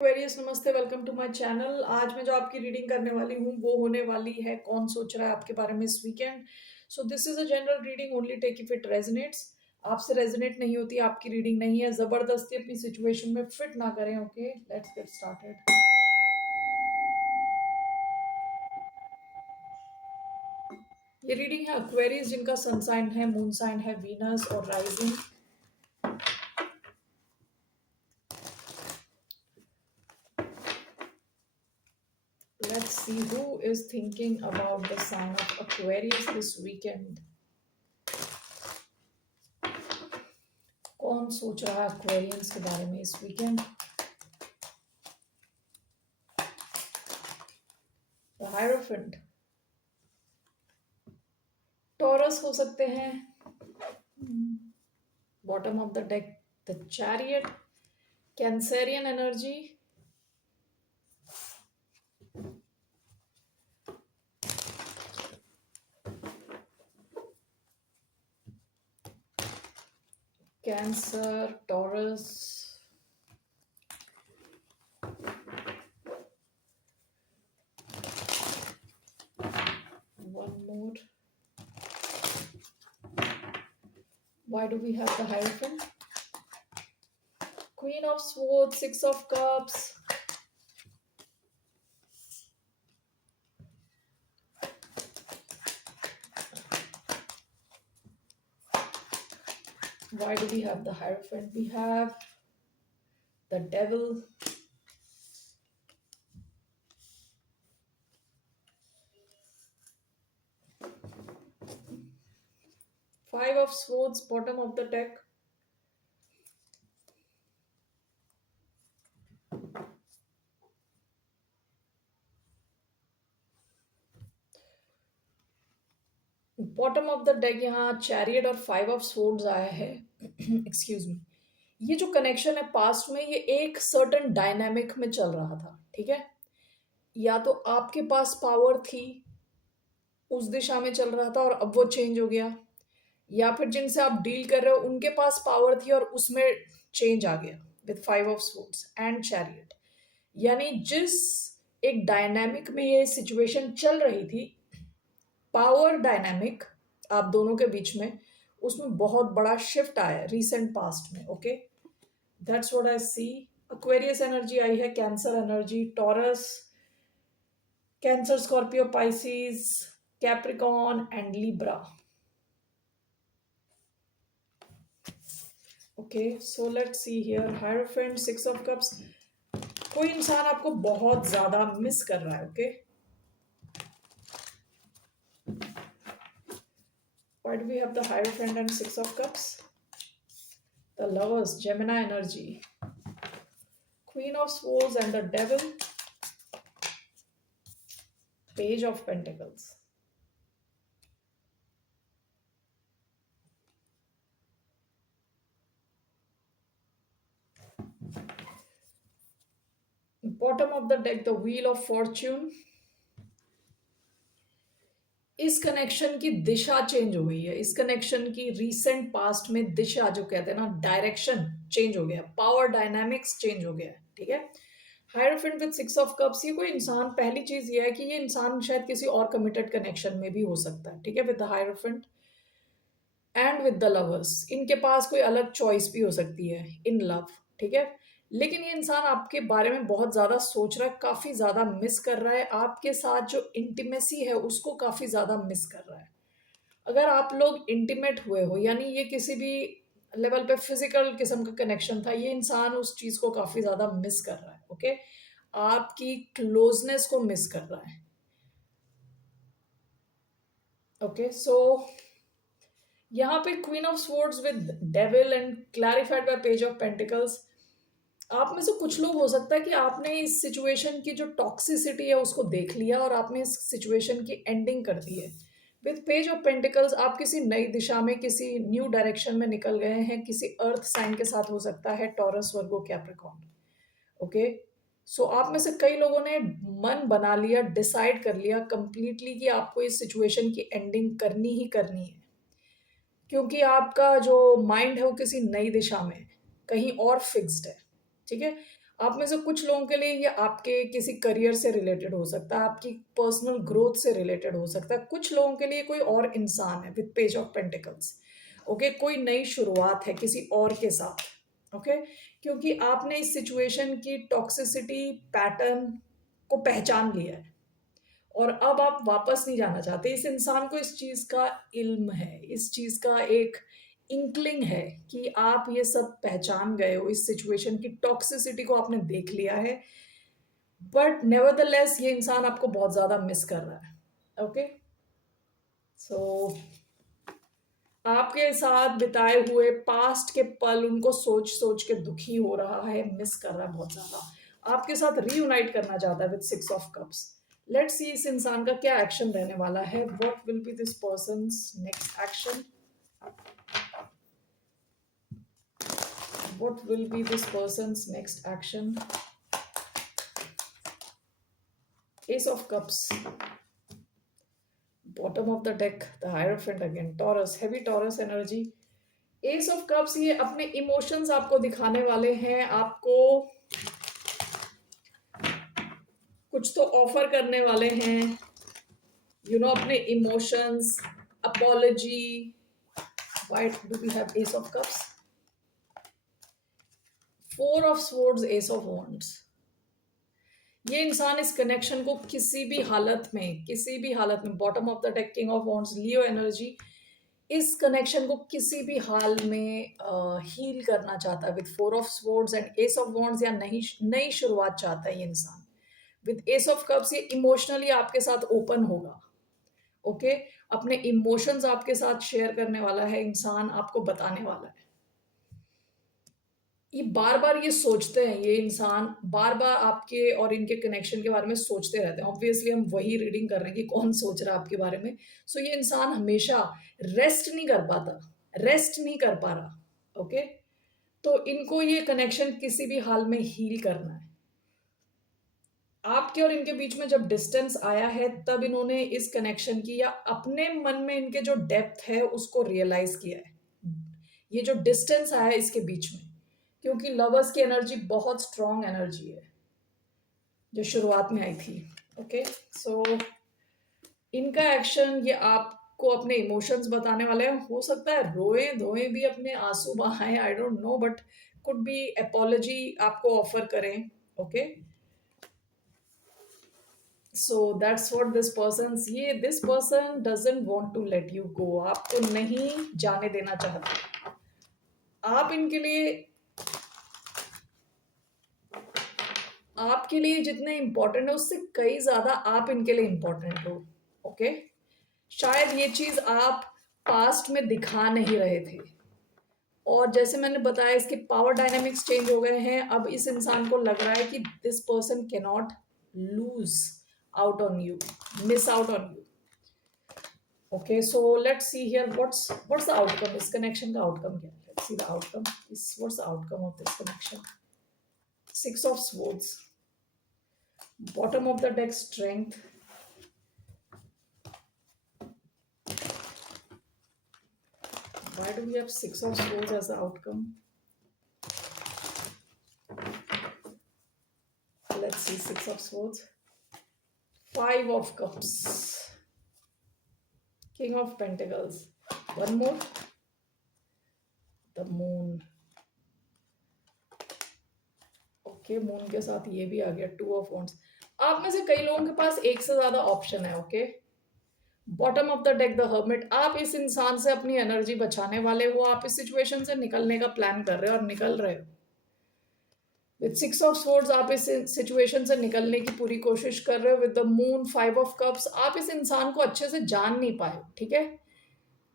Various नमस्ते, welcome to my channel. आज मैं जो आपकी रीडिंग करने वाली हूँ वो होने वाली है कौन सोच रहा है आपके बारे में इस weekend. So this is a general reading, only take if it resonates. आपसे रेजोनेट नहीं होती आपकी रीडिंग नहीं है, जबरदस्ती अपनी सिचुएशन में फिट ना करें। Okay, let's get started. ये रीडिंग है एक्वेरियस जिनका सन साइन है, मून साइन है वीनस और rising. Let's see who is thinking about the sign of Aquarius this weekend. कौन सोच रहा है एक्वेरियंस के बारे में इस वीकेंड? द हायरोफेंट, टॉरस हो सकते हैं। Bottom of the deck the chariot, Cancerian energy, cancer, taurus, one more. Why do we have the Hierophant? Queen of Swords, Six of Cups, why do we have the Hierophant? We have the Devil, Five of Swords, bottom of the deck, bottom of the deck यहाँ chariot और five of swords आया है। Excuse me. ये जो connection है past में, ये एक सर्टन डायनामिक में चल रहा था, ठीक है। या तो आपके पास पावर थी, उस दिशा में चल रहा था और अब वो चेंज हो गया, या फिर जिनसे आप डील कर रहे हो उनके पास पावर थी और उसमें चेंज आ गया with five of swords and chariot. यानी जिस एक डायनामिक में ये सिचुएशन चल रही थी, पावर डायनामिक आप दोनों के बीच में, उसमें बहुत बड़ा शिफ्ट आया रिसेंट पास्ट में। Okay, that's what I see. Aquarius energy आई है, Cancer energy, Taurus, Cancer, Scorpio, Pisces, Capricorn and Libra. Okay, so let's see here. Hierophant, six of cups. कोई इंसान आपको बहुत ज्यादा मिस कर रहा है। Okay, why do we have the Hierophant and Six of Cups? The Lovers, Gemini energy, Queen of Swords and the Devil, Page of Pentacles. Bottom of the deck, the Wheel of Fortune. इस connection की दिशा change हो गई है, इस connection की recent past में दिशा, जो कहते हैं ना, डायरेक्शन चेंज हो गया, पावर डायनामिक्स चेंज हो गया, ठीक है। Hierophant with six of cups, ये कोई इंसान, पहली चीज ये है कि ये इंसान शायद किसी और कमिटेड कनेक्शन में भी हो सकता है, ठीक है, with the hierophant and with the lovers. इनके पास कोई अलग चॉइस भी हो सकती है इन लव, ठीक है। लेकिन ये इंसान आपके बारे में बहुत ज्यादा सोच रहा है, काफी ज्यादा मिस कर रहा है, आपके साथ जो इंटीमेसी है उसको काफी ज्यादा मिस कर रहा है। अगर आप लोग इंटीमेट हुए हो, यानी ये किसी भी लेवल पे फिजिकल किस्म का कनेक्शन था, ये इंसान उस चीज को काफी ज्यादा मिस कर रहा है। ओके, आपकी क्लोजनेस को मिस कर रहा है। ओके, सो यहाँ पे queen of swords with devil and clarified bye page of pentacles. आप में से कुछ लोग, हो सकता है कि आपने इस सिचुएशन की जो टॉक्सिसिटी है उसको देख लिया और आपने इस सिचुएशन की एंडिंग कर दी है। विद पेज ऑफ पेंटिकल्स आप किसी नई दिशा में, किसी न्यू डायरेक्शन में निकल गए हैं, किसी अर्थ साइन के साथ हो सकता है, टॉरस, वर्गो, कैप्रिकॉर्न। ओके, सो आप में से कई लोगों ने मन बना लिया, डिसाइड कर लिया कंप्लीटली कि आपको इस सिचुएशन की एंडिंग करनी ही करनी है, क्योंकि आपका जो माइंड है वो किसी नई दिशा में, कहीं और फिक्स्ड है, ठीक है। आप में से कुछ लोगों के लिए ये आपके किसी करियर से रिलेटेड हो सकता है, आपकी पर्सनल ग्रोथ से रिलेटेड हो सकता है, कुछ लोगों के लिए कोई और इंसान है with page of pentacles. Okay, कोई नई शुरुआत है किसी और के साथ। ओके, क्योंकि आपने इस सिचुएशन की टॉक्सिसिटी पैटर्न को पहचान लिया है और अब आप वापस नहीं जाना चाहते। इस इंसान को इस चीज का इल्म है, इस चीज का एक इंकलिंग है कि आप ये सब पहचान गए हो, इस सिचुएशन की टॉक्सिसिटी को आपने देख लिया है। बट नेवरदलेस ये इंसान आपको बहुत ज्यादा मिस कर रहा है। ओके, सो आपके साथ बिताए हुए पास्ट के पल उनको सोच सोच के दुखी हो रहा है, मिस कर रहा है बहुत ज्यादा, आपके साथ रीयूनाइट करना चाहता है with 6 of cups. Let's see इस इंसान का क्या एक्शन रहने वाला है। What will be this persons next action? What will be this person's next action? Ace of Cups. Bottom of the deck, the Hierophant again. Taurus, heavy Taurus energy. Ace of Cups ये अपने emotions आपको दिखाने वाले हैं, आपको कुछ तो offer करने वाले हैं, अपने emotions, apology. Why do we have Ace of Cups? 4 of Swords, Ace of Wands. ये इंसान इस कनेक्शन को किसी भी हालत में, bottom of the deck king of wands, Leo energy, इस कनेक्शन को किसी भी हाल में हील करना चाहता है with 4 of Swords and S of wands, या नई शुरुआत चाहता है ये इंसान विद एस ऑफ कप्स। ये इमोशनली आपके साथ ओपन होगा। ओके, अपने इमोशंस आपके साथ शेयर करने वाला है इंसान, आपको बताने वाला है। ये बार बार ये सोचते हैं, ये इंसान बार बार आपके और इनके कनेक्शन के बारे में सोचते रहते हैं। ऑब्वियसली हम वही रीडिंग कर रहे हैं कि कौन सोच रहा है आपके बारे में। सो ये इंसान हमेशा रेस्ट नहीं कर पाता, रेस्ट नहीं कर पा रहा। ओके, तो इनको ये कनेक्शन किसी भी हाल में हील करना है। आपके और इनके बीच में जब डिस्टेंस आया है तब इन्होंने इस कनेक्शन की, या अपने मन में इनके जो डेप्थ है उसको रियलाइज किया है। ये जो डिस्टेंस आया है इसके बीच में, क्योंकि लवर्स की एनर्जी बहुत स्ट्रॉन्ग एनर्जी है जो शुरुआत में आई थी। ओके, सो इनका एक्शन, ये आपको अपने इमोशंस बताने वाले हैं। हो सकता है रोए धोए भी, अपने आंसू बहाएं, I don't know, but could be apology आपको ऑफर करें। Okay, so that's what this person doesn't want to let you go, आपको नहीं जाने देना चाहता। आप इनके लिए, आपके लिए जितने इंपॉर्टेंट है उससे कई ज्यादा आप इनके लिए इंपॉर्टेंट हो। ओके, शायद ये चीज आप पास्ट में दिखा नहीं रहे थे, और जैसे मैंने बताया इसके पावर डायनामिक्स चेंज हो गए हैं। अब इस इंसान को लग रहा है कि this person can not lose out on you, miss out on you. Okay, so let's see here what's the outcome. इस कनेक्शन का आउटकम क्या है? Let's see the outcome. What's the outcome of this connection? 6 of Swords. Bottom of the deck, Strength. Why do we have 6 of Swords as the outcome? Let's see, 6 of Swords. 5 of Cups. King of Pentacles. One more. The Moon. Okay, moon के साथ ये भी आ गया 2 of Wands। आप में से कई लोगों के पास एक से ज्यादा ऑप्शन है। Okay, bottom of the deck, the hermit. आप इस इंसान से अपनी एनर्जी बचाने वाले हो, आप इस सिचुएशन से निकलने का प्लान कर रहे हो और निकल रहे हो। विद 6 of Swords आप इस सिचुएशन से निकलने की पूरी कोशिश कर रहे हो। With the moon, 5 of Cups, आप इस इंसान को अच्छे से जान नहीं पाए। ठीक है,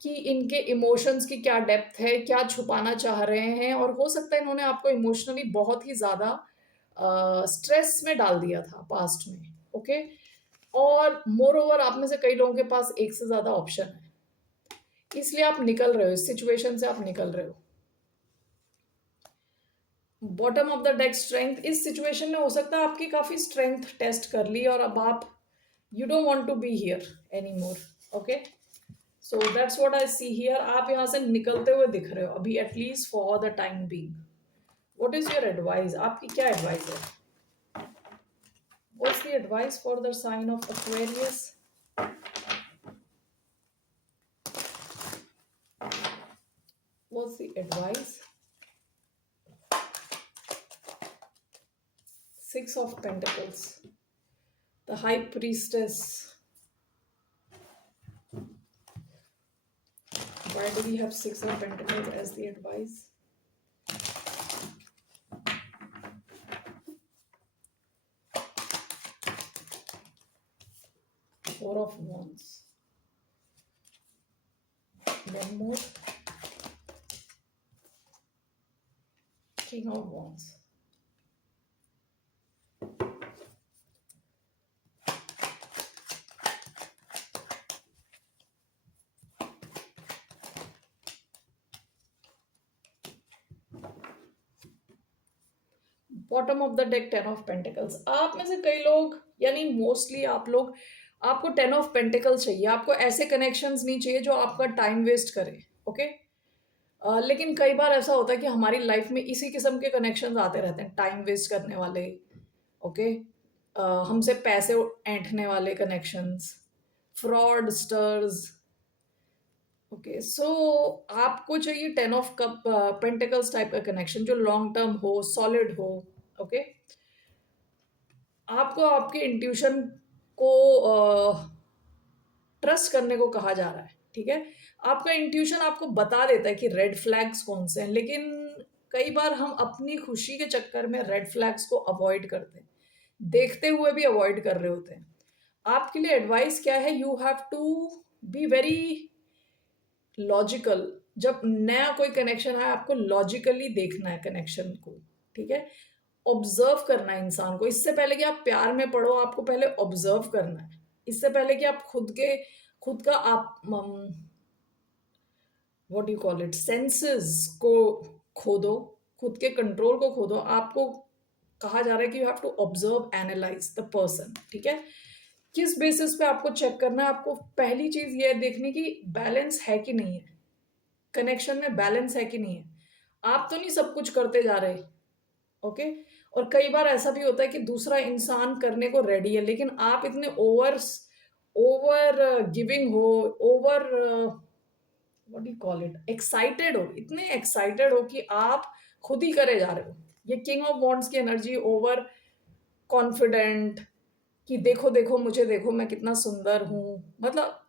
कि इनके इमोशंस की क्या डेप्थ है, क्या छुपाना चाह रहे हैं, और हो सकता है इन्होंने आपको इमोशनली बहुत ही ज्यादा स्ट्रेस में डाल दिया था पास्ट में। ओके, और मोर ओवर आप में से कई लोगों के पास एक से ज्यादा ऑप्शन है, इसलिए आप निकल रहे हो इस सिचुएशन से, आप निकल रहे हो। Bottom of the deck, strength. इस सिचुएशन में हो सकता है आपकी काफी स्ट्रेंथ टेस्ट कर ली और अब आप you don't want to be here any more. Okay, so that's what I see here. आप यहां से निकलते हुए दिख रहे हो अभी, at least for the time being. What is your advice, आपकी क्या एडवाइस है? What's the advice for the sign of Aquarius? What's the advice? Six of Pentacles, the High Priestess. Why do we have Six of Pentacles as the advice? Four of Wands. One more. King of Wands. Bottom of the deck ten of pentacles. आप में से कई लोग, यानी mostly आप लोग, आपको ten of pentacles चाहिए। आपको ऐसे कनेक्शंस नहीं चाहिए जो आपका टाइम वेस्ट करे। ओके लेकिन कई बार ऐसा होता है कि हमारी लाइफ में इसी किस्म के कनेक्शंस आते रहते हैं, टाइम वेस्ट करने वाले। ओके हमसे पैसे ऐंठने वाले कनेक्शंस, फ्रॉडस्टर्स। ओके सो आपको चाहिए ten of cup pentacles type का कनेक्शन जो लॉन्ग टर्म हो, सॉलिड हो। ओके आपको आपके इंट्यूशन को ट्रस्ट करने को कहा जा रहा है। ठीक है, आपका इंट्यूशन आपको बता देता है कि रेड फ्लैग्स कौन से हैं, लेकिन कई बार हम अपनी खुशी के चक्कर में रेड फ्लैग्स को अवॉइड करते हैं, देखते हुए भी अवॉइड कर रहे होते हैं। आपके लिए एडवाइस क्या है? You have to be very logical. जब नया कोई कनेक्शन है आपको लॉजिकली देखना है कनेक्शन को। ठीक है, ऑब्जर्व करना है इंसान को। इससे पहले कि आप प्यार में पड़ो, आपको पहले ऑब्जर्व करना है। इससे पहले कि आप खुद का आप what you call it, senses को खो दो, खुद के कंट्रोल को खो दो। आपको कहा जा रहा है कि you have to observe, analyse the person. ठीक है, किस बेसिस पे आपको चेक करना है? आपको पहली चीज ये है देखने की बैलेंस है कि नहीं है, कनेक्शन में बैलेंस है कि नहीं है। आप तो नहीं सब कुछ करते जा रहे। ओके और कई बार ऐसा भी होता है कि दूसरा इंसान करने को रेडी है, लेकिन आप इतने ओवर ओवर गिविंग हो, over what do call it, excited हो, इतने एक्साइटेड हो कि आप खुद ही करे जा रहे हो। ये किंग ऑफ वॉन्ड्स की एनर्जी, ओवर कॉन्फिडेंट कि देखो देखो मुझे देखो, मैं कितना सुंदर हूँ। मतलब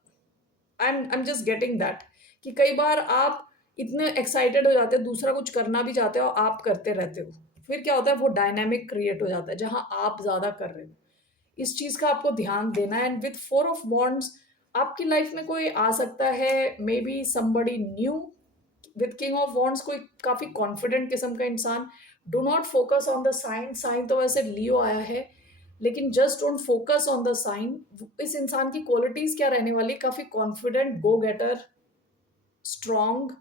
I am just getting that कि कई बार आप इतने एक्साइटेड हो जाते हो, दूसरा कुछ करना भी चाहते हो, आप करते रहते हो, फिर क्या होता है वो डायनामिक क्रिएट हो जाता है जहां आप ज्यादा कर रहे हो। इस चीज का आपको ध्यान देना है। And with four of wands आपकी लाइफ में कोई आ सकता है, maybe somebody new. With king of wands कोई काफी कॉन्फिडेंट किस्म का इंसान। Do not focus on the sign. Sign तो वैसे लियो आया है, लेकिन just don't focus on the sign. इस इंसान की क्वालिटीज क्या रहने वाली? काफी confident, go getter, strong,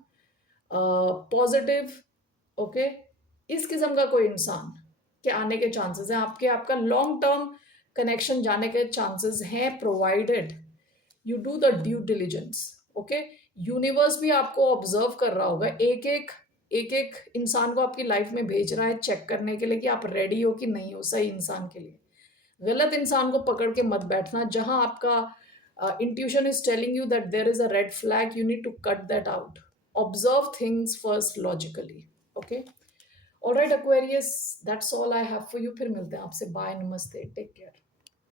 positive. Okay इस किस्म का कोई इंसान के आने के चांसेस हैं आपके। आपका लॉन्ग टर्म कनेक्शन जाने के चांसेस हैं, provided you do the due diligence. Okay universe भी आपको ऑब्जर्व कर रहा होगा, एक एक इंसान को आपकी लाइफ में भेज रहा है चेक करने के लिए कि आप रेडी हो कि नहीं हो सही इंसान के लिए। गलत इंसान को पकड़ के मत बैठना। जहां आपका intuition is telling you that there is a red flag, you need to cut that out. Observe things first logically. Okay alright Aquarius, that's all I have for you. फिर मिलते हैं आपसे। बाय, नमस्ते, टेक केयर।